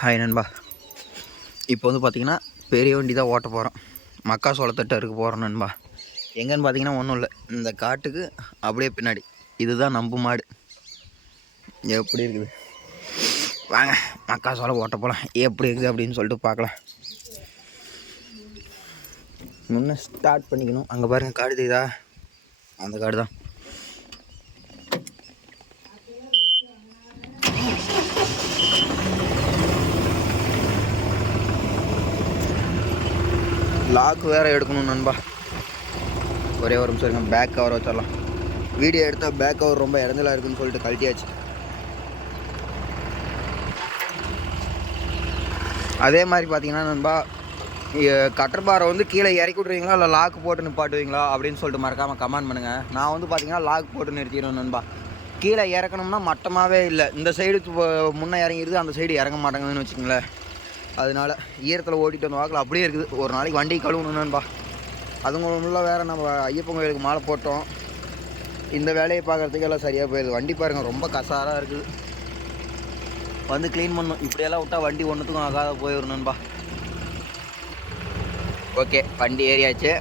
Hi நண்பா. இப்போ வந்து பார்த்தீங்கன்னா பெரிய வண்டி தான் ஓட்ட போகிறோம் மக்கா சோளத்தட்டு இருக்க போகிறோம் நண்பா. எங்கன்னு பார்த்தீங்கன்னா ஒன்றும் இல்லை. இந்த காட்டுக்கு அப்படியே பின்னாடி. இதுதான் நம்பு மாடு. எப்படி இருக்குது? வாங்க மக்கா சோளம் ஓட்ட போகலாம் எப்படி இருக்குது அப்படின்னு சொல்லிட்டு பார்க்கலாம் முன்ன ஸ்டார்ட் பண்ணிக்கணும். அங்கே பாருங்கள் காடு தெரியுதா? அந்த காடு தான் லாக் வேறு எடுக்கணும் நண்பா. ஒரே ஒரு நிமிஷம் இருங்க பேக் கவர் வச்சிடலாம். வீடியோ எடுத்தால் பேக் கவர் ரொம்ப இறந்தலா இருக்குன்னு சொல்லிட்டு கழட்டியாச்சு. அதே மாதிரி பார்த்தீங்கன்னா நண்பா கட்டர்பாரை வந்து கீழே இறக்கி விட்ருவீங்களா இல்லை லாக் போட்டு நிப்பாட்டுவீங்களா அப்படின்னு சொல்லிட்டு மறக்காமல் கமெண்ட் பண்ணுங்கள் நான் வந்து பார்த்தீங்கன்னா லாக் போட்டு நிறுத்திடுவேன் நண்பா. கீழே இறக்கணும்னா மட்டமாகவே இல்லை. இந்த சைடு முன்னே இறங்கிடுது அந்த சைடு இறங்க மாட்டேங்குதுன்னு வச்சுங்களேன் அதனால ஈரத்தில் ஓட்டிட்டு வந்த வாக்கில் அப்படியே இருக்குது. ஒரு நாளைக்கு வண்டி கழுவணும் அதுங்களும் வேறு நம்ம ஐயப்பன் கோயிலுக்கு மாலை போட்டோம். இந்த வேலையை பார்க்குறதுக்கு எல்லாம் சரியாக போயிடுது வண்டி பாருங்கள் ரொம்ப கசாராக இருக்குது. வந்து க்ளீன் பண்ணணும். இப்படியெல்லாம் விட்டால் வண்டி ஒன்றுத்துக்கும் ஆகாத போயிடணும்பா ஓகே வண்டி ஏறியாச்சு.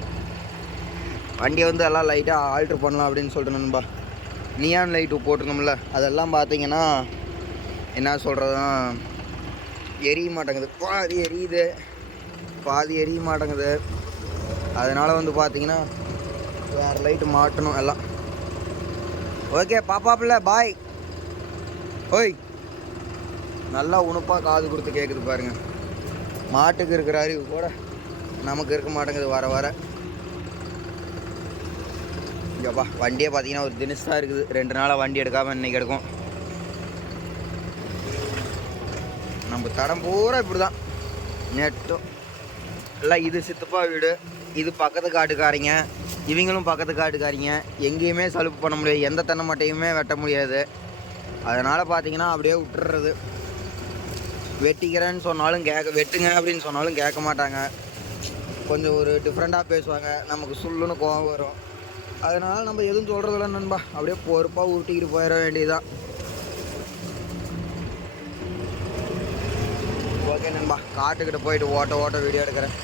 வண்டியை வந்து எல்லாம் லைட்டாக ஆல்ட்ரு பண்ணலாம் அப்படின்னு சொல்லிட்டு நண்பா. நியான் லைட்டு போட்டிருந்தோம்ல அதெல்லாம் பார்த்தீங்கன்னா என்ன சொல்கிறதுனா எரிய மாட்டேங்குது. பாதி எரியுது. பாதி எரிய மாட்டேங்குது. அதனால் வந்து பார்த்தீங்கன்னா வேறு லைட்டு மாட்டணும் எல்லாம். ஓகே பாப்பாப்பில்ல பாய் ஓய். நல்லா உணுப்பாக காது கொடுத்து கேட்குது பாருங்க. மாட்டுக்கு இருக்கிற அறிவு கூட நமக்கு இருக்க மாட்டேங்குது வர வர. இங்கேப்பா வண்டியே பார்த்தீங்கன்னா ஒரு தினசாக இருக்குது. ரெண்டு நாளாக வண்டி எடுக்காமல் இன்றைக்கி எடுக்கும். நம்ம தடம் பூரா இப்படி தான் நெட்டும் எல்லாம் இது சித்தப்பா வீடு. இது பக்கத்து காட்டுக்காரிங்க. இவங்களும் பக்கத்து காட்டுக்காரிங்க. எங்கேயுமே சலுப்பு பண்ண முடியாது. எந்த தென்னை மட்டையுமே வெட்ட முடியாது. அதனால் பார்த்தீங்கன்னா அப்படியே விட்டுறது. வெட்டிக்கிறேன்னு சொன்னாலும் கேட்க வெட்டுங்க அப்படின்னு சொன்னாலும் கேட்க மாட்டாங்க. கொஞ்சம் ஒரு டிஃப்ரெண்ட்டாக பேசுவாங்க. நமக்கு சுள்ளுன்னு கோவம் வரும். அதனால் நம்ம எதுவும் சொல்கிறதில்ல நண்பா. அப்படியே பொறுப்பாக ஊட்டிக்கிட்டு போயிட வேண்டியதுதான். ஓகே நண்பா. காட்டுக்கிட்ட போயிட்டு ஓட்ட ஓட்ட வீடியோ எடுக்கிறேன்.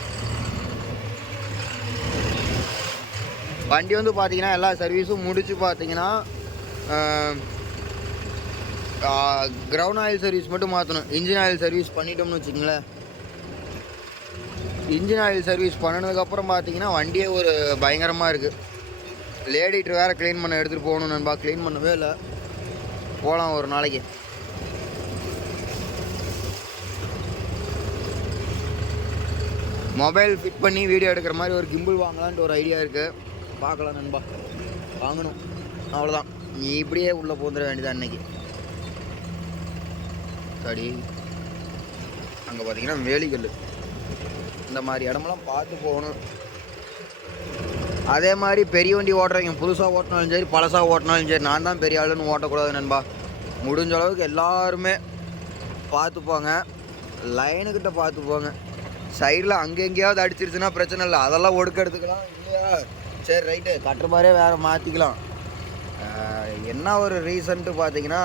வண்டி வந்து பார்த்தீங்கன்னா எல்லா சர்வீஸும் முடித்து பார்த்தீங்கன்னா கிரவுண்ட் ஆயில் சர்வீஸ் மட்டும் மாற்றணும் இன்ஜின் ஆயில் சர்வீஸ் பண்ணிட்டோம்னு வச்சுங்களேன் இன்ஜின் ஆயில் சர்வீஸ் பண்ணினதுக்கப்புறம் பார்த்தீங்கன்னா வண்டியே ஒரு பயங்கரமாக இருக்குது லேடிட்டு வேறு க்ளீன் பண்ண எடுத்துகிட்டு போகணும் நண்பா. க்ளீன் பண்ணவே இல்லை. போகலாம் ஒரு நாளைக்கு. மொபைல் ஃபிட் பண்ணி வீடியோ எடுக்கிற மாதிரி ஒரு கிம்பிள் வாங்கலான்ட்டு ஒரு ஐடியா இருக்குது பார்க்கலாம் நண்பா. வாங்கணும். அவ்வளோதான் நீ இப்படியே உள்ளே போந்துட வேண்டியதான் அன்னைக்கு சரி. அங்கே பார்த்தீங்கன்னா வேலிக்கல் இந்த மாதிரி இடமெல்லாம் பார்த்து போகணும். அதே மாதிரி பெரிய வண்டி ஓட்டுறவங்க புதுசாக ஓட்டினாலும் சரி பழசாக ஓட்டினாலும் சரி நான் தான் பெரிய ஆளுன்னு ஓட்டக்கூடாது நண்பா. முடிஞ்ச அளவுக்கு எல்லாருமே பார்த்துப்பாங்க லைனுக்கிட்ட பார்த்துப்பாங்க சைடில் அங்கே எங்கேயாவது அடிச்சிருச்சுன்னா பிரச்சனை இல்லை. அதெல்லாம் ஒடுக்க எடுத்துக்கலாம் இல்லையா? சரி ரைட்டு கட்டுற மாதிரியே வேறு மாற்றிக்கலாம் என்ன ஒரு ரீசன்ட்டு பார்த்தீங்கன்னா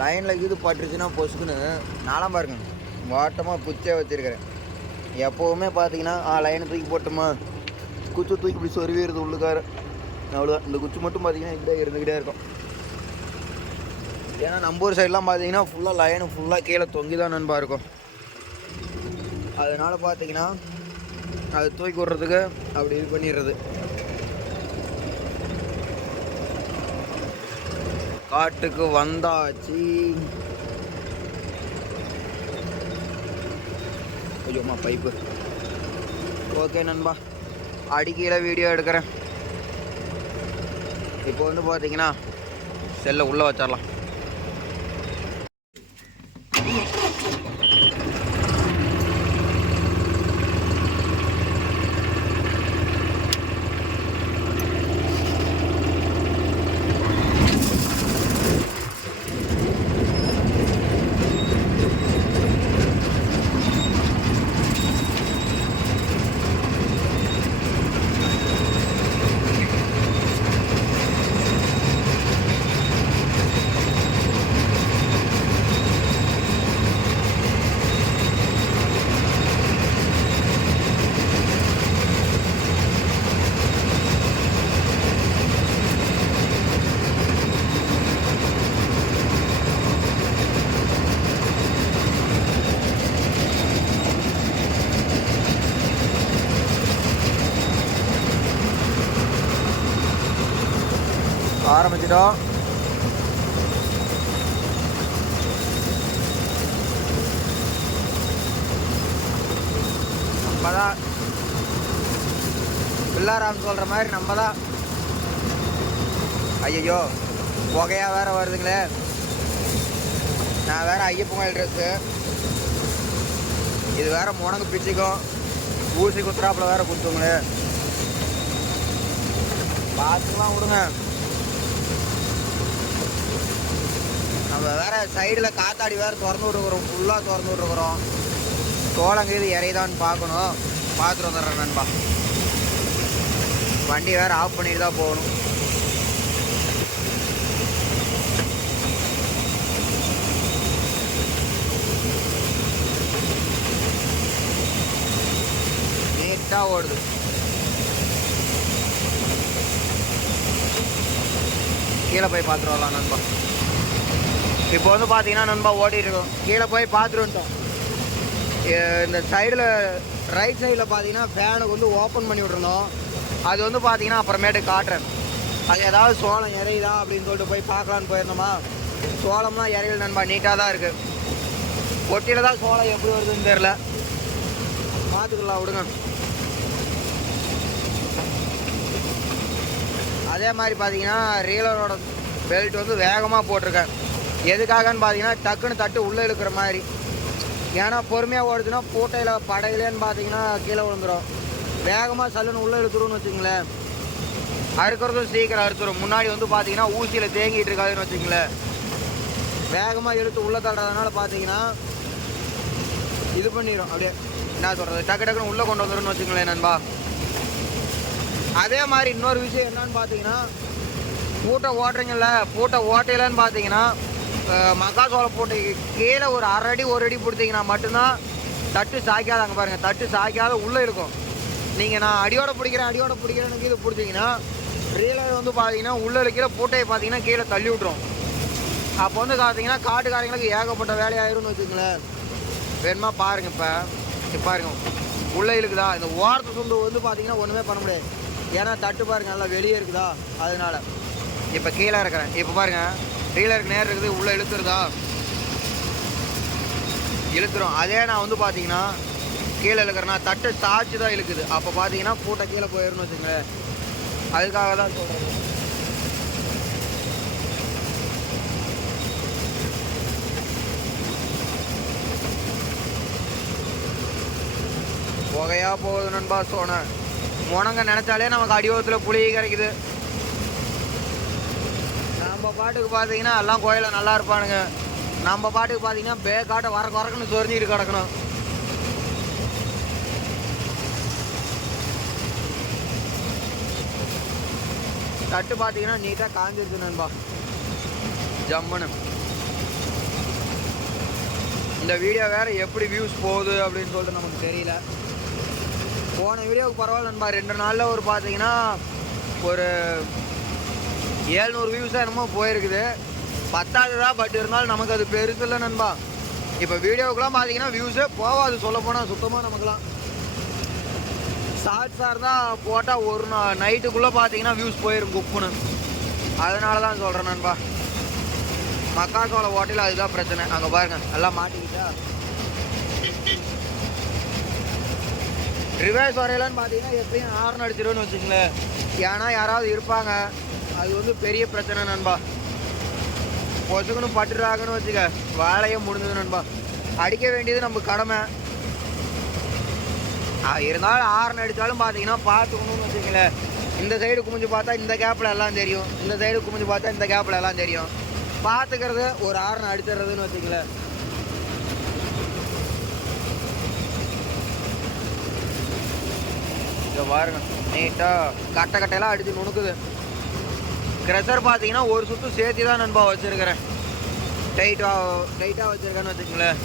லைனில் இது பட்டுருச்சுன்னா பொசுக்குன்னு நானும் பாருங்க. வாட்டமாக குச்சே வச்சுருக்கிறேன். எப்போவுமே பார்த்தீங்கன்னா ஆ லைனை தூக்கி போட்டோமா? குச்சி தூக்கி இப்படி சொருவிடுறது உள்ளுக்கார. அவ்வளோதான் இந்த குச்சி மட்டும் பார்த்தீங்கன்னா இப்படியே இருந்துக்கிட்டே இருக்கும். ஏன்னா நம்ம ஊர் சைட்லாம் பார்த்தீங்கன்னா ஃபுல்லாக லைனு ஃபுல்லாக கீழே தொங்கி தான் நண்பா இருக்கும். அதனால் பார்த்தீங்கன்னா அது தூக்கி விட்றதுக்கு அப்படி இது பண்ணிடுறது. காட்டுக்கு வந்தாச்சு. ஐயோம்மா பைப்பு. ஓகே நண்பா. அடிக்கையில் வீடியோ எடுக்கிறேன். இப்போ வந்து பார்த்தீங்கன்னா செல்லை உள்ளே வச்சிடலாம். ஆரம்பிச்சிட்டோம் நம்ம தான் பிள்ளாராம் சொல்கிற மாதிரி நம்ம தான் ஐயையோ புகையாக வேறு வருதுங்களே. நான் வேறு ஐயப்பன் ட்ரெஸ்ஸு இது வேறு முனங்கு பிச்சுக்கும். ஊசி குத்துறாப்புல வேறு கொடுத்துங்களே பார்த்துலாம் விடுங்க நம்ம வேற சைடில் காத்தாடி வேறு திறந்து விட்டுருக்குறோம் ஃபுல்லாக திறந்து விட்டுருக்குறோம் சோளங்கீது இறையுதான்னு பார்க்கணும். பார்த்துட்டு வந்துடுறேன் நண்பா. வண்டி வேறு ஆஃப் பண்ணிட்டு தான் போகணும். நீட்டாக ஓடுது. கீழே போய் பார்த்துட்டு வரலாம் நண்பா. இப்போ வந்து பார்த்தீங்கன்னா நண்பா ஓடிட்டு இருக்கோம் கீழே போய் பார்த்துட்டு வந்துட்டோம். இந்த சைடில் ரைட் சைடில் பார்த்தீங்கன்னா ஃபேனுக்கு வந்து ஓப்பன் பண்ணி விட்ருந்தோம் அது வந்து பார்த்தீங்கன்னா அப்புறமேட்டு காட்டுறேன். அது ஏதாவது சோளம் இறையுதா அப்படின்னு சொல்லிட்டு போய் பார்க்கலான்னு போயிருந்தோமா? சோளம்லாம் இறையல் நண்பா நீட்டாக தான் இருக்குது ஒட்டியில் தான் சோளம் எப்படி வருதுன்னு தெரில பார்த்துக்கலாம் விடுங்க. அதே மாதிரி பார்த்தீங்கன்னா ரீலரோட பெல்ட் வந்து வேகமாக போட்டிருக்கேன். எதுக்காகன்னு பார்த்தீங்கன்னா டக்குன்னு தட்டு உள்ளே இழுக்கிற மாதிரி. ஏன்னா பொறுமையாக ஓடுதுன்னா பூட்டையில் படையிலேன்னு பார்த்தீங்கன்னா கீழே விழுந்துடும் வேகமாக சல்லுன்னு உள்ளே இழுத்துருன்னு வச்சுங்களேன் அறுக்கிறதும் சீக்கிரம் அறுத்துரும். முன்னாடி வந்து பார்த்தீங்கன்னா ஊசியில் தேங்கிட்டு இருக்காதுன்னு வச்சுங்களேன் வேகமாக இழுத்து உள்ளே தள்ளுறதுனால பார்த்தீங்கன்னா இது பண்ணிடும் அப்படியே என்ன சொல்கிறது டக்கு டக்குன்னு உள்ளே கொண்டு வந்துருன்னு வச்சுங்களேன் நண்பா. அதே மாதிரி இன்னொரு விஷயம் என்னன்னு பார்த்தீங்கன்னா பூட்டை ஓட்டுறீங்கல்ல பூட்டை ஓட்டையிலன்னு பார்த்தீங்கன்னா மக்காசோள போட்டு கீழே ஒரு அரை அடி ஒரு அடி பிடிச்சிங்கன்னா மட்டும்தான் தட்டு சாய்க்காத அங்கே பாருங்கள் தட்டு சாய்க்காத உள்ளே இருக்கும் நீங்கள் நான் அடியோட பிடிக்கிறேன் அடியோட பிடிக்கிறேன்னு கீழே பிடிச்சிங்கன்னா ரீலர் வந்து பார்த்தீங்கன்னா உள்ளே இருக்கிற பூட்டையை பார்த்தீங்கன்னா கீழே தள்ளி விட்ரும் அப்போ வந்து பார்த்தீங்கன்னா காட்டுக்காரங்களுக்கு ஏகப்பட்ட வேலையாயிரும்னு வச்சுக்கோங்களேன். வேணுமா பாருங்கள் இப்போ. இப்போ பாருங்க. உள்ளே இருக்குதா இந்த ஓரத்து சுண்டு வந்து பார்த்தீங்கன்னா ஒன்றுமே பண்ண முடியாது. ஏன்னா தட்டு பாருங்கள் நல்லா வெளியே இருக்குதா? அதனால. இப்போ கீழே இருக்கிறேன் இப்போ பாருங்கள் டீலருக்கு நேர் இருக்குது உள்ளே இழுத்துருதா? இழுத்துரும். அதே நான் வந்து பார்த்தீங்கன்னா கீழே இழுக்கிறேன்னா தட்டு சாய்ச்சி தான் இழுக்குது. அப்போ பார்த்தீங்கன்னா பூட்டை கீழே போயிடும்னு வச்சுங்களேன் அதுக்காக தான் சொல்கிறேன் புகையாக போகுது நண்பா சோனை. முனங்க நினச்சாலே நமக்கு அடியோகத்தில் புளி கிடைக்குது நம்ம பாட்டுக்கு பார்த்தீங்கன்னா எல்லாம் கோயிலில் நல்லா இருப்பானுங்க. நம்ம பாட்டுக்கு பார்த்தீங்கன்னா பேக்காட்ட வர குறக்குன்னு சொரிஞ்சிட்டு கிடக்கணும். தட்டு பார்த்தீங்கன்னா நீட்டாக காஞ்சிருச்சு நண்பா. ஜம்முன்னு. இந்த வீடியோ வேறு எப்படி வியூஸ் போகுது அப்படின்னு சொல்லிட்டு நமக்கு தெரியல. போன வீடியோவுக்கு பரவாயில்ல நண்பா. ரெண்டு நாளில் ஒரு பார்த்தீங்கன்னா ஒரு ஏழ்நூறு வியூஸாக என்னமோ போயிருக்குது. பத்தாவது தான் பட் இருந்தாலும் நமக்கு அது பெருசு இல்லை நண்பா. இப்போ வீடியோக்கெலாம் பார்த்தீங்கன்னா வியூஸே போகாது சொல்ல போனால் சுத்தமாக நமக்குலாம் சார் தான் போட்டால் ஒரு நாள் நைட்டுக்குள்ளே பார்த்தீங்கன்னா வியூஸ் போயிடும் குப்புன்னு. அதனால தான் சொல்கிறேன் நண்பா. மக்காசோள ஓட்டையில் அதுதான் பிரச்சனை. அங்கே பாருங்கள் எல்லாம் மாட்டிக்கிட்டா. ரிவர்ஸ் வரையிலன்னு பார்த்தீங்கன்னா எப்பயும் ஹார்ன் அடிச்சிருவேன்னு வச்சுங்களேன் ஏன்னா யாராவது இருப்பாங்க. அது வந்து பெரிய பிரச்சனை நண்பா. பொசுக்கணும் பட்டுறாங்கன்னு வச்சுக்க வேலையே முடிஞ்சது நண்பா. அடிக்க வேண்டியது நம்ம கடமை. இருந்தாலும் ஹார்ன் அடித்தாலும் பார்த்தீங்கன்னா பார்த்துக்கணும்னு வச்சுக்கங்களேன். இந்த சைடு குமிஞ்சு பார்த்தா இந்த கேப்பில் எல்லாம் தெரியும். இந்த சைடு குமிஞ்சு பார்த்தா இந்த கேப்பில் எல்லாம் தெரியும். பார்த்துக்கிறது ஒரு ஹார்ன் அடிச்சிடுறதுன்னு வச்சுக்கங்களேன். இதை பாருங்க. நீட்டாக கட்டை கட்டையெல்லாம் அடிச்சு நுணுக்குது. க்ரெஷர் பார்த்தீங்கன்னா ஒரு சுற்று சேர்த்து தான் நண்பா வச்சுருக்கிறேன். டைட்டாக டைட்டாக வச்சுருக்கேன்னு வச்சுக்கோங்களேன்.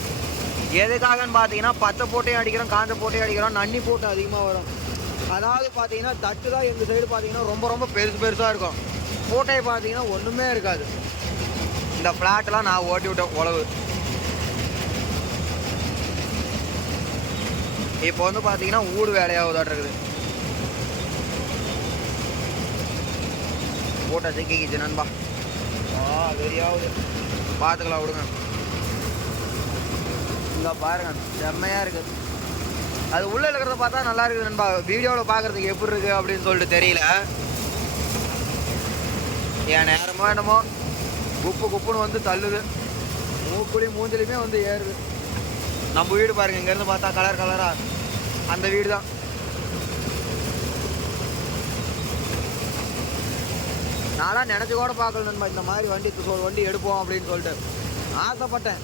எதுக்காகன்னு பார்த்தீங்கன்னா பச்சை போட்டையும் அடிக்கிறோம் காஞ்ச போட்டையும் அடிக்கிறோம் நன்னி போட்டு அதிகமாக வரும். அதாவது பார்த்தீங்கன்னா தட்டு தான் எங்கள் சைடு பார்த்தீங்கன்னா ரொம்ப ரொம்ப பெருசு பெருசாக இருக்கும். போட்டை பார்த்தீங்கன்னா ஒன்றுமே இருக்காது. இந்த ஃப்ளாட்லாம் நான் ஓட்டி விட்டேன் உழவு. இப்போ வந்து பார்த்தீங்கன்னா ஊடு வேலையாகுதாட்டு இருக்குது போட்ட சிக்கிக்கிச்சு நண்பா. ஆ வெறியாவது பார்த்துக்கலாம் விடுங்க. இங்கே பாருங்க செம்மையாக இருக்குது அது உள்ளே இருக்கிறத பார்த்தா நல்லா இருக்குது நண்பா. வீடியோவில் பார்க்குறதுக்கு எப்படி இருக்குது அப்படின்னு சொல்லிட்டு தெரியல. என் நேரமோ என்னமோ குப்பு குப்புன்னு வந்து தள்ளுது. மூக்குலையும் மூஞ்சிலையுமே வந்து ஏறுது. நம்ம வீடு பாருங்க இங்கேருந்து பார்த்தா கலர் கலராக அந்த வீடு தான் நான்லாம் நினச்சி கூட பார்க்கல நண்பா இந்த மாதிரி வண்டி சொல் வண்டி எடுப்போம் அப்படின்னு சொல்லிட்டு. ஆசைப்பட்டேன்.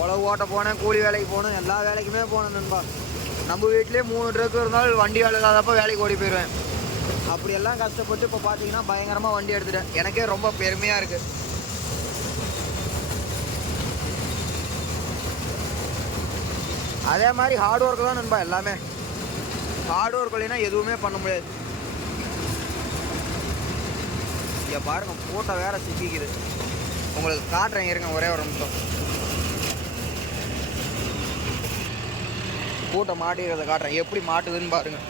உழவு ஓட்ட போனேன் கூலி வேலைக்கு போனேன் எல்லா வேலைக்குமே போனேன் நண்பா. நம்ம வீட்லேயே மூணு ட்ரக் இருந்தாலும் வண்டி அழுகாதப்போ வேலைக்கு ஓடி போயிடுவேன் அப்படியெல்லாம் கஷ்டப்பட்டு இப்போ பார்த்தீங்கன்னா பயங்கரமாக வண்டி எடுத்துட்டேன். எனக்கே ரொம்ப பெருமையாக இருக்குது அதே மாதிரி ஹார்ட் ஒர்க் தான் நண்பா எல்லாமே. ஹார்ட் ஒர்க் இல்லைன்னா எதுவுமே பண்ண முடியாது. இங்கே பாருங்கள் போட்டோ வேறு சிக்கிக்குது. உங்களுக்கு காட்டுறேன் இருங்க ஒரே ஒரு நிமிஷம். பூட்டை மாட்டிக்கிறத காட்டுறேன். எப்படி மாட்டுதுன்னு பாருங்கள்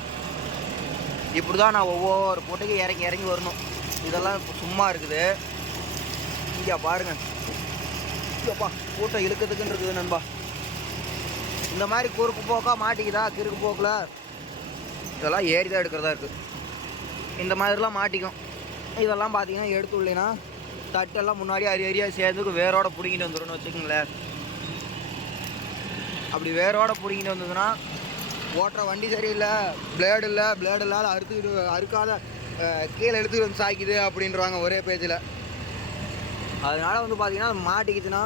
இப்படி தான் நான் ஒவ்வொரு பூட்டைக்கும் இறங்கி இறங்கி வரணும். இதெல்லாம் இப்போ சும்மா இருக்குது. இங்கே பாருங்க. ஐயோப்பா பூட்டை இழுக்கிறதுக்குன்னு இருக்குது நண்பா. இந்த மாதிரி குறுக்கு போக்கா மாட்டிக்குதா? கிறுக்கு போக்கில்? இதெல்லாம் ஏறி தான் எடுக்கிறதா இருக்குது இந்த மாதிரிலாம் மாட்டிக்கும். இதெல்லாம் பார்த்தீங்கன்னா எடுத்து உள்ளேன்னா தட்டெல்லாம் முன்னாடி அரி அரியாக சேர்ந்துக்கு வேரோட பிடிங்கிட்டு வந்துடும் வச்சுக்கோங்களேன். அப்படி வேரோட பிடிங்கிட்டு வந்ததுன்னா ஓட்டுற வண்டி சரியில்லை பிளேடு இல்லை பிளேடு இல்லாத அறுத்துக்கிட்டு அறுக்காத கீழே எடுத்துக்கிட்டு வந்து சாய்க்குது அப்படின்றாங்க ஒரே பேஜில் அதனால் வந்து பார்த்தீங்கன்னா அது மாட்டிக்கிச்சுன்னா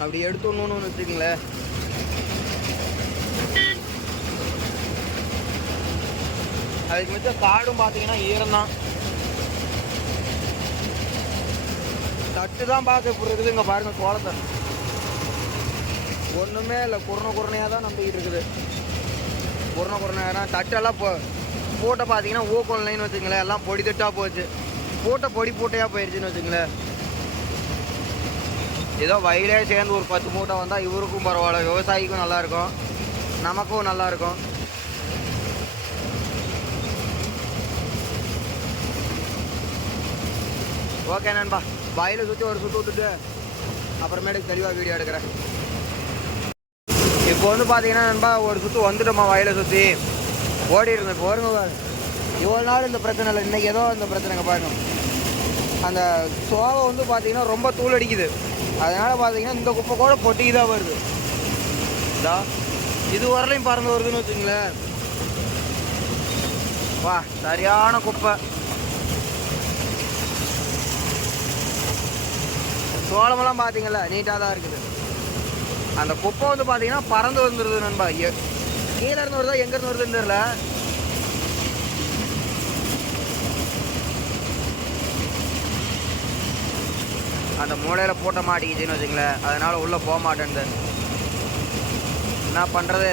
அப்படி எடுத்துடணும்னு வச்சுக்கோங்களேன். அதுக்கு மிச்சம் காடும் பார்த்தீங்கன்னா ஈரம்தான். தட்டு தான் பார்க்க இப்படி இருக்குது. இங்கே பாருங்க கோலத்தை ஒன்றுமே இல்லை குரண குரணையாக தான் நம்பிக்கிட்டு இருக்குது. குரண குருணையா தட்டெல்லாம் போ போட்டை பார்த்தீங்கன்னா ஊக்கொல்லைன்னு வச்சுங்களேன் எல்லாம் பொடி தட்டாக போச்சு. போட்டை பொடி பூட்டையாக போயிடுச்சுன்னு வச்சுங்களேன் ஏதோ வயலே சேர்ந்து ஒரு பத்து மூட்டை வந்தால் இவருக்கும் பரவாயில்ல. விவசாயிக்கும் நல்லாயிருக்கும். நமக்கும் நல்லாயிருக்கும். ஓகே நண்பா. வயலை சுற்றி ஒரு சுற்று விட்டுட்டு அப்புறமேட்டுக்கு தெளிவாக வீடியோ எடுக்கிறேன். இப்போ வந்து பார்த்தீங்கன்னா நண்பா ஒரு சுற்று வந்துட்டோமா வயலை சுற்றி ஓடி இருந்தேன் இப்போ வருங்க இவ்வளோ நாள் இந்த பிரச்சனை இல்லை. இன்றைக்கி ஏதோ இந்த பிரச்சனைங்க பாருங்க. அந்த சோவை வந்து பார்த்தீங்கன்னா ரொம்ப தூள் அடிக்குது. அதனால் பார்த்தீங்கன்னா இந்த குப்பை கூட பொட்டிக்கு தான் வருது. இதா இது வரலையும் பறந்து வருதுன்னு வச்சுங்களேன் வா சரியான குப்பை. சோளமெல்லாம் பார்த்தீங்களா நீட்டாக தான் இருக்குது. அந்த குப்பை வந்து பார்த்தீங்கன்னா பறந்து வந்துடுது நண்பா. எ- கீழே இருந்து வருதா எங்கேருந்து வருதுன்னு தெரியல. அந்த மூலையில் போட்ட மாட்டேங்குதுன்னு வச்சுங்களேன். அதனால் உள்ளே போக மாட்டேன்து என்ன பண்ணுறது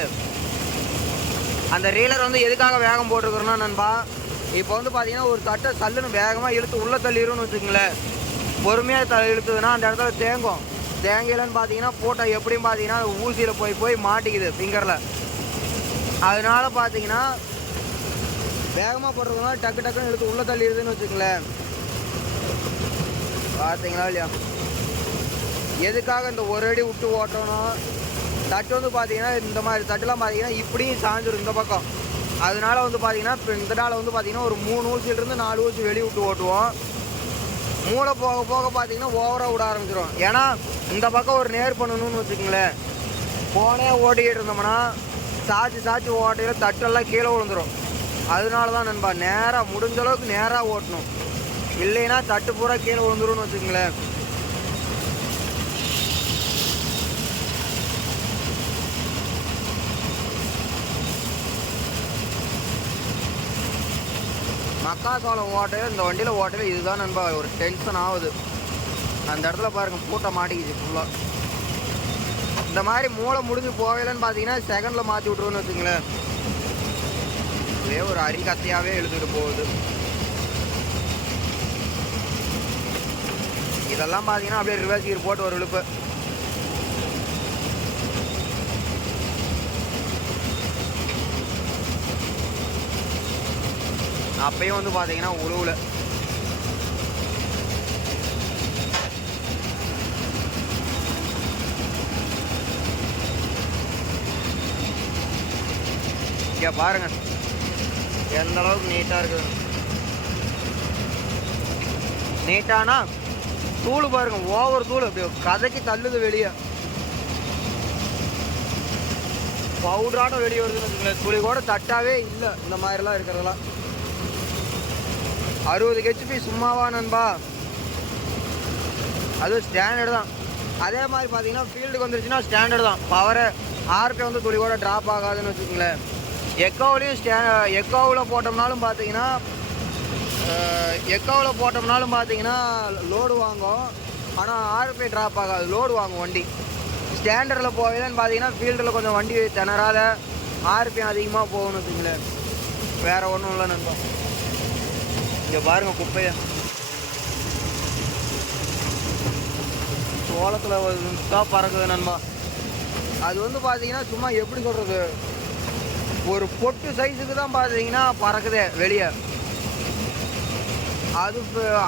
அந்த ரீலர் வந்து எதுக்காக வேகம் போட்டிருக்கிறோன்னா நண்பா இப்போ வந்து பார்த்தீங்கன்னா ஒரு தட்டை சல்லுன்னு வேகமாக இழுத்து உள்ளே தள்ளிடும்னு வச்சுங்களேன். பொறுமையாக த இழுத்துதுன்னா அந்த இடத்துல தேங்கும். தேங்கலன்னு பார்த்தீங்கன்னா போட்டால் எப்படியும் பார்த்தீங்கன்னா ஊசியில் போய் போய் மாட்டிக்குது ஃபிங்கரில் அதனால பார்த்தீங்கன்னா வேகமாக போடுறதுனால டக்கு டக்குன்னு எடுத்து உள்ளே தள்ளிடுதுன்னு வச்சுக்கங்களேன். பார்த்தீங்களா இல்லையா? எதுக்காக இந்த ஒரு அடி விட்டு ஓட்டணும்? தட்டு வந்து பார்த்தீங்கன்னா இந்த மாதிரி தட்டுலாம் பார்த்தீங்கன்னா இப்படியும் சாஞ்சிடும் இந்த பக்கம். அதனால வந்து பார்த்தீங்கன்னா இப்போ இந்த நாள் வந்து பார்த்தீங்கன்னா ஒரு மூணு ஊசியிலிருந்து நாலு ஊசி வெளியே விட்டு ஓட்டுவோம். மூளை போக போக பார்த்தீங்கன்னா ஓவராக விட ஆரம்பிச்சிடும் ஏன்னா இந்த பக்கம் ஒரு நேர் பண்ணணும்னு வச்சுக்கோங்களேன். போனே ஓட்டிக்கிட்டு இருந்தோம்னா சாச்சி சாச்சி ஓட்டையில் தட்டெல்லாம் கீழே விழுந்துடும் அதனால தான் நண்பா நேராக முடிஞ்ச அளவுக்கு நேராக ஓட்டணும். இல்லைன்னா தட்டு பூரா கீழே விழுந்துரும்னு வச்சுக்கோங்களேன். மக்காசோளம் ஓட்டையில் இந்த வண்டியில் ஓட்டையில் இதுதான் நண்பா. ஒரு டென்ஷன் ஆகுது. அந்த இடத்துல பாருங்க பூட்டை மாட்டிக்கிச்சு ஃபுல்லாக இந்த மாதிரி மூளை முடிஞ்சு போகலன்னு பார்த்தீங்கன்னா செகண்டில் மாற்றி விட்ருவோன்னு வச்சுங்களேன் இதே ஒரு அரிகத்தையாகவே எழுதிட்டு போகுது. இதெல்லாம் பார்த்தீங்கன்னா அப்படியே ரிவர்ஸ் கீர் போட்டு ஒரு விழுப்பு அப்பயும் வந்து பார்த்தீங்கன்னா உழுவில் இங்கே பாருங்க. எந்த அளவுக்கு நீட்டாக இருக்குது நீட்டானா தூள் பாருங்க ஓவர் தூள். அப்படியே கதைக்கு தள்ளுது வெளியே. பவுடரான வெளியே வருதுன்னு வச்சுக்கோங்களேன். துளி கூட தட்டாவே இல்லை. இந்த மாதிரிலாம் இருக்கிறதெல்லாம். அறுபது ஹெச்பி சும்மாவா நண்பா? அது ஸ்டாண்டர்டு தான். அதே மாதிரி பார்த்தீங்கன்னா ஃபீல்டுக்கு வந்துருச்சுன்னா ஸ்டாண்டர்டு தான். பவரை ஆர்பி வந்து துளி கூட ட்ராப் ஆகாதுன்னு வச்சுக்கோங்களேன். எக்கோவிலையும் ஸ்டே எக்கோவில் போட்டோம்னாலும் பார்த்தீங்கன்னா எக்கோவில் போட்டோம்னாலும் பார்த்தீங்கன்னா லோடு வாங்கும். ஆனால் ஆர்பி ட்ராப் ஆகாது. லோடு வாங்கும் வண்டி. ஸ்டாண்டர்டில் போவேன்னு பார்த்தீங்கன்னா ஃபீல்டில் கொஞ்சம் வண்டி திணறாத ஆர்பிஎம் அதிகமாக போகணும்னு வச்சுங்களேன் வேறு ஒன்றும் இல்லை நண்பா. இங்கே பாருங்க குப்பையை. சோளத்தில் தான் பறக்குது நண்பா. அது வந்து பார்த்தீங்கன்னா சும்மா எப்படி சொல்கிறது ஒரு பொட்டு சைஸுக்கு தான் பார்த்தீங்கன்னா பறக்குதே வெளியே. அது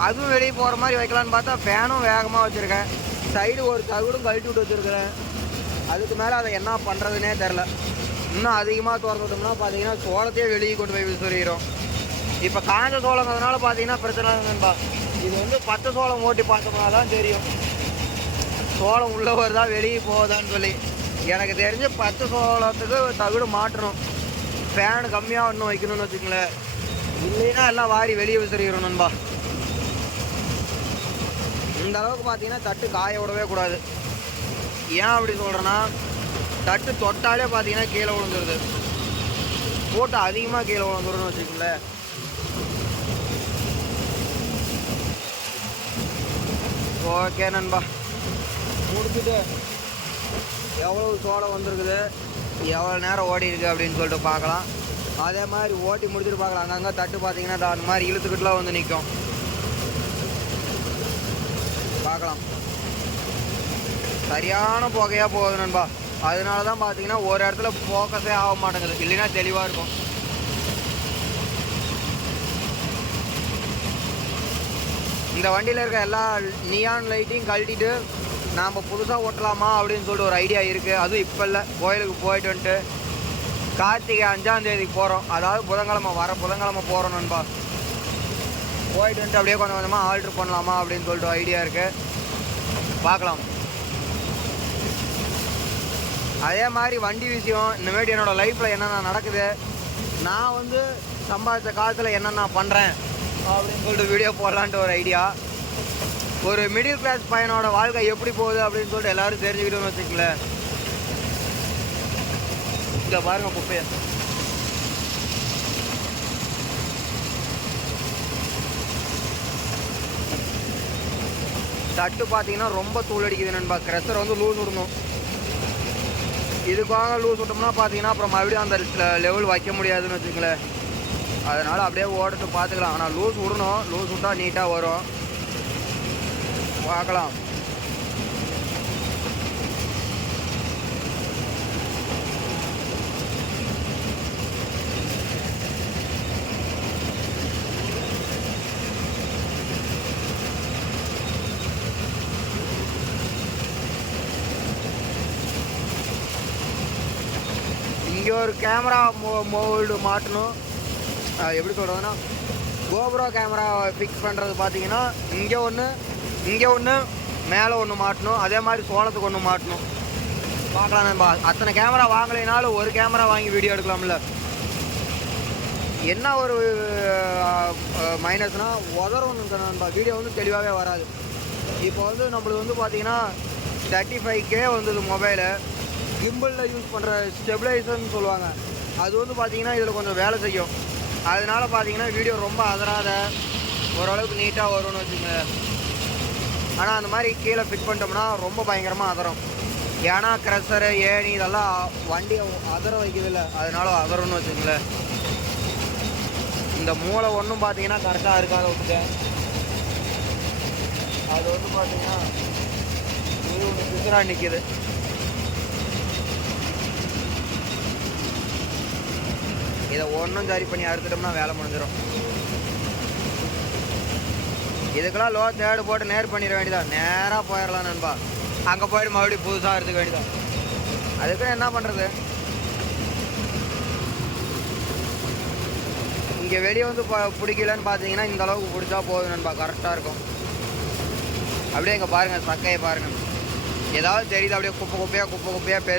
அதுவும் வெளியே போகிற மாதிரி வைக்கலான்னு பார்த்தா ஃபேனும் வேகமாக வச்சுருக்கேன். சைடு ஒரு தகுடும் கழட்டி விட்டு வச்சுருக்கிறேன். அதுக்கு மேலே அதை என்ன பண்ணுறதுனே தெரில இன்னும் அதிகமாக திறந்துட்டோம்னா பார்த்தீங்கன்னா சோளத்தையே வெளியே கொண்டு போய் விசுறிடும் இப்போ காஞ்ச சோளங்கிறதுனால பார்த்தீங்கன்னா பிரச்சனை இல்லைன்பா இது வந்து பச்சை சோளம் ஓட்டி பார்த்தோம்னா தான் தெரியும். சோளம் உள்ளே வருதா வெளியே போகுதான்னு சொல்லி. எனக்கு தெரிஞ்சு பச்சை சோளத்துக்கு தகுடு மாட்டணும் ஃபேன் கம்மியாக இன்னும் வைக்கணும்னு வச்சுக்கங்களேன். இல்லைன்னா எல்லாம் வாரி வெளியே விசிறிடும் நண்பா. இந்த அளவுக்கு பார்த்தீங்கன்னா தட்டு காய விடவே கூடாது. ஏன் அப்படி சொல்கிறேன்னா தட்டு தொட்டாலே பார்த்தீங்கன்னா கீழே விழுந்துருது. போட்டு அதிகமாக கீழே விழுந்துருன்னு வச்சுக்கங்களேன். ஓகே நண்பா. முடிச்சுட்டு எவ்வளவு சோளம் வந்திருக்குது எவ்வளோ நேரம் ஓடி இருக்கு அப்படின்னு சொல்லிட்டு பார்க்கலாம். அதே மாதிரி ஓட்டி முடிச்சுட்டு பார்க்கலாம். அங்கங்கே தட்டு பார்த்தீங்கன்னா அந்த மாதிரி இழுத்துக்கிட்டுலாம் வந்து நிற்கும் பார்க்கலாம். சரியான புகையாக போகுது நண்பா. அதனால தான் பார்த்தீங்கன்னா ஒரு இடத்துல ஃபோக்கஸே ஆக மாட்டேங்குது. இல்லைன்னா தெளிவாக இருக்கும். இந்த வண்டியில் இருக்க எல்லா நியான் லைட்டையும் கழட்டிட்டு நாம் புதுசாக ஓட்டலாமா அப்படின்னு சொல்லிட்டு ஒரு ஐடியா இருக்குது அதுவும் இப்போ இல்லை. கோயிலுக்கு போயிட்டு வந்துட்டு கார்த்திகை அஞ்சாந்தேதிக்கு போகிறோம் அதாவது புதன்கிழமை வர புதன்கிழமை போகிறோம் நண்பா. போயிட்டு வந்துட்டு அப்படியே கொஞ்சம் கொஞ்சமாக ஆல்ட்ரு பண்ணலாமா அப்படின்னு சொல்லிட்டு ஐடியா இருக்குது பார்க்கலாம். அதே மாதிரி வண்டி விஷயம் இந்தமாரி என்னோடய லைஃப்பில் என்னென்ன நடக்குது நான் வந்து சம்பாதிச்ச காலத்தில் என்னென்ன பண்ணுறேன் அப்படின்னு சொல்லிட்டு வீடியோ போடலான்ட்டு ஒரு ஐடியா ஒரு மிடில் கிளாஸ் பையனோட வாழ்க்கை எப்படி போகுது அப்படின்னு சொல்லிட்டு எல்லாரும் தெரிஞ்சுக்கிட்டோம்னு வச்சுக்கங்களேன். இங்கே பாருங்க குப்பையை. தட்டு பார்த்தீங்கன்னா ரொம்ப தூள் அடிக்குது நண்பா. க்ரெஷர் வந்து லூஸ் விடணும். இதுக்காக லூஸ் விட்டோம்னா பார்த்தீங்கன்னா அப்புறம் மறுபடியும் அந்த லெவல் வைக்க முடியாதுன்னு வச்சுங்களேன் அதனால் அப்படியே ஓடிட்டு பார்த்துக்கலாம். ஆனால் லூஸ் விடணும். லூஸ் விட்டால் நீட்டாக வரும். பார்க்கலாம். இங்கே ஒரு கேமரா மோ மோல்டு மாட்டணும். எப்படி சொல்கிறதுன்னா கோபுரா கேமரா ஃபிக்ஸ் பண்ணுறது பார்த்தீங்கன்னா இங்கே ஒன்று இங்கே ஒன்று மேலே ஒன்று மாட்டணும். அதே மாதிரி சோளத்துக்கு ஒன்று மாட்டணும். பார்க்கலாம் அத்தனை கேமரா வாங்கலைனாலும் ஒரு கேமரா வாங்கி வீடியோ எடுக்கலாம்ல. என்ன ஒரு மைனஸ்னால் உதறும் நண்பா. வீடியோ வந்து தெளிவாகவே வராது. இப்போ வந்து நம்மளுக்கு வந்து பார்த்தீங்கன்னா தேர்ட்டி ஃபைவ் கே வந்தது மொபைலு கிம்பிளில் யூஸ் பண்ணுற ஸ்டெபிளைசர்னு சொல்லுவாங்க. அது வந்து பார்த்தீங்கன்னா இதில் கொஞ்சம் வேலை செய்யும். அதனால பார்த்தீங்கன்னா வீடியோ ரொம்ப அதராத ஓரளவுக்கு நீட்டாக வரும்னு வச்சுக்கோங்க ஆனால் அந்த மாதிரி கீழே ஃபிட் பண்ணிட்டோம்னா ரொம்ப பயங்கரமாக அதரும் ஏன்னா க்ரெஷரு ஏணி இதெல்லாம் வண்டியை அதர வைக்கிறதில்ல. அதனால அதரும்னு வச்சுக்கோங்களேன். இந்த மூளை ஒன்றும் பார்த்தீங்கன்னா கரெக்டாக இருக்காத விட்டுட்டேன். அது வந்து பார்த்தீங்கன்னா இது ஒன்று பிசுரா நிற்கிது இதை ஒன்றும் சரி பண்ணி அறுத்துட்டோம்னா வேலை முடிஞ்சிடும் இதுக்கெல்லாம் லோ தேர்டு போட்டு நேர் பண்ணிட வேண்டியதான் நேராக போயிடலாம் நண்பா. அங்கே போயிட்டு மறுபடியும் புதுசாக எடுத்துக்க வேண்டியதான் அதுக்கு என்ன பண்ணுறது இங்கே வெளியே வந்து ப பிடிக்கலன்னு பார்த்தீங்கன்னா இந்த அளவுக்கு பிடிச்சா போதும் நண்பா. கரெக்டாக இருக்கும். அப்படியே இங்கே பாருங்கள் சக்கையை பாருங்கள் ஏதாவது தெரியுது அப்படியே குப்பை குப்பையாக குப்பை குப்பையாக பே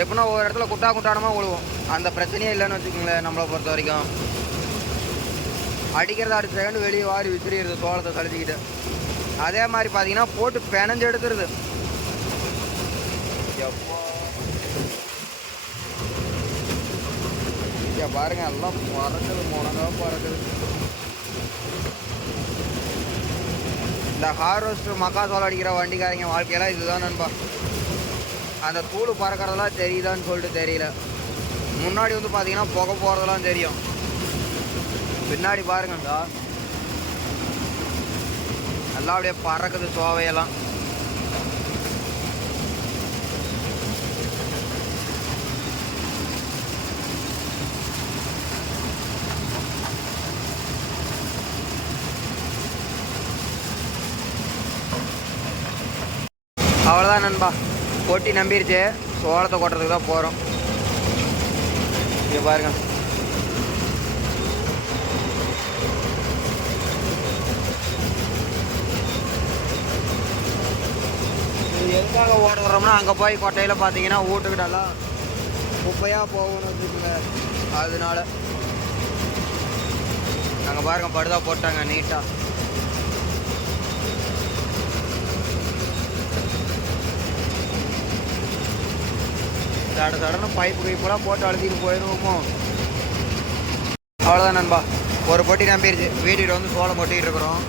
எப்படின்னா ஒவ்வொரு இடத்துல குட்டா குட்டானமாக விழுவோம் அந்த பிரச்சனையே இல்லைன்னு வச்சுக்கோங்களேன் நம்மளை பொறுத்த வரைக்கும். அடிக்கிறத அடுத்த செகண்ட் வெளியே வாரி விசிறிடுது சோளத்தை தழுத்திக்கிட்டு. அதே மாதிரி பார்த்தீங்கன்னா போட்டு பிணைஞ்சு எடுத்துருது எப்போ. இங்க பாருங்க எல்லாம் பறக்குது முனங்க பறக்குது. இந்த ஹார்வெஸ்டர் மக்காசோளம் அடிக்கிற வண்டிக்காரங்க வாழ்க்கையெல்லாம் இதுதான் நண்பா. அந்த தூள் பறக்கிறதெல்லாம் தெரியுதான்னு சொல்லிட்டு தெரியல. முன்னாடி வந்து பார்த்தீங்கன்னா புகை போகிறதெல்லாம் தெரியும். பின்னாடி பாருங்கக்கா. நல்லா அப்படியே பறக்குது சோவையெல்லாம். அவ்வளோதான் நண்பா. கொட்டி நம்பிருச்சு. சோளத்தை கொட்டுறதுக்கு தான் போகிறோம் இங்கே பாருங்க. எதுக்காக ஓட வர்றோம்னா அங்கே போய் கொட்டையில் பார்த்தீங்கன்னா வீட்டுக்கிட்டலாம் குப்பையாக போகணும்னு வச்சுக்கோங்க. அதனால. அங்கே பாருங்க படுதா போட்டாங்க நீட்டாக தட தடன்னு பைப்பு கைப்பெல்லாம் போட்டு அழுத்திட்டு போயிடுவோமோ அவ்வளோதான் நண்பா. ஒரு பொட்டி நம்பிடுச்சு வீட்டுக்கிட்ட வந்து சோளம் கொட்டிக்கிட்டு இருக்கிறோம்.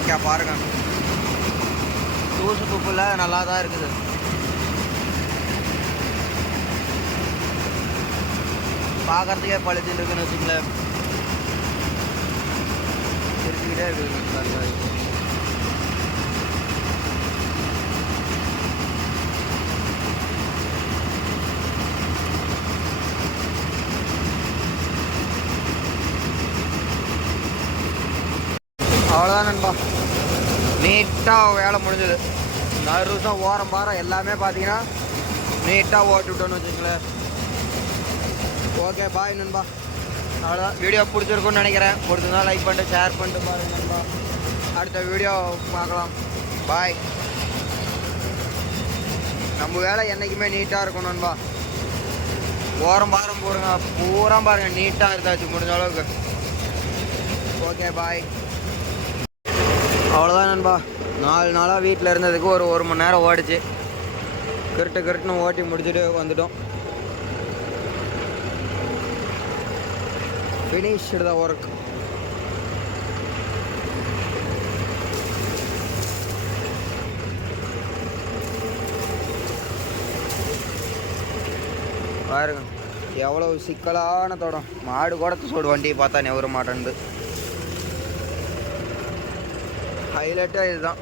இங்கே பாருங்க. தூசு துப்புல நல்லா தான் இருக்குது. பார்க்கறதுக்கே பழுத்துட்டு இருக்குன்னு வச்சுங்களேன் சிரிச்சுக்கிட்டே இருக்குது அவ்வளோதான் நண்பா. நீட்டாக வேலை முடிஞ்சது. நறுசம் ஓரம் பாரம் எல்லாமே பார்த்தீங்கன்னா நீட்டாக ஓட்டி விட்டோன்னு வச்சுங்களேன் ஓகே பாய் நண்பா. அவ்வளோதான் வீடியோ பிடிச்சிருக்குன்னு நினைக்கிறேன். பிடிச்சிருந்தா லைக் பண்ணிட்டு ஷேர் பண்ணிட்டு பாருங்க நண்பா. அடுத்த வீடியோ பார்க்கலாம். பாய் நம்ம வேலை என்றைக்குமே நீட்டாக இருக்கும் நண்பா. ஓரம் பாரம் போடுங்க. பூரா பாருங்கள் நீட்டாக இருந்தாச்சு முடிஞ்ச அளவுக்கு. ஓகே பாய் அவ்வளோதான் நண்பா. நாலு நாளாக வீட்டில் இருந்ததுக்கு ஒரு ஒரு மணி நேரம் ஓடிச்சு. கிருட்டு கிருட்டுன்னு ஓட்டி முடிச்சுட்டு வந்துட்டோம். ஃபினிஷ்டு த ஒர்க் பாருங்க எவ்வளவு சிக்கலான தோடம் மாடு கூட சோடு வண்டியை பார்த்தா நெவர மாட்டேன்து ஹைலைட்டாக இதுதான்.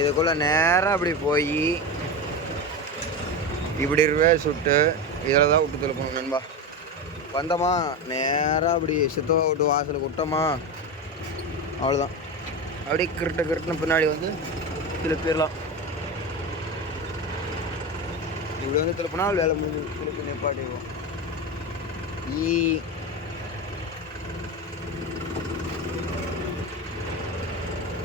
இதுக்குள்ளே நேராக அப்படி போய் இப்படி இருவே சுட்டு இதில் தான் விட்டு திருப்பணும் நண்பா. வந்தோமா? நேராக அப்படி சித்தவா விட்டு வாசலுக்கு விட்டோமா? அவ்வளோதான் அப்படியே கிருட்டு கிருட்டுன்னு பின்னாடி வந்து திருப்பிடலாம். இப்படி வந்து திருப்பினா வேலை முடிஞ்சு திருப்பி நிப்பாட்டிடுவோம். ஈ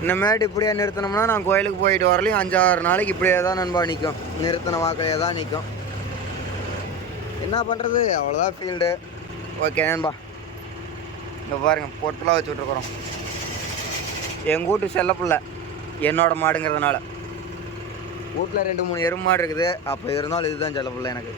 இனிமேட்டு இப்படியே நிறுத்தினோம்னா நான் கோயிலுக்கு போயிட்டு வரலையும் அஞ்சாறு நாளைக்கு இப்படியே தான் நண்பா நிற்கும் நிறுத்தின வாக்கிலே தான் நிற்கும் என்ன பண்ணுறது அவ்வளோதான் ஃபீல்டு ஓகே நண்பா. இங்கே பாருங்கள் பொட்டலாக வச்சு விட்ருக்குறோம் எங்கள் வீட்டு செல்லப்பில்ல என்னோட மாடுங்கிறதுனால. வீட்டில் ரெண்டு மூணு எருமாடு மாடு இருக்குது. அப்போ இருந்தாலும் இதுதான் செல்லப்பில்லை எனக்கு.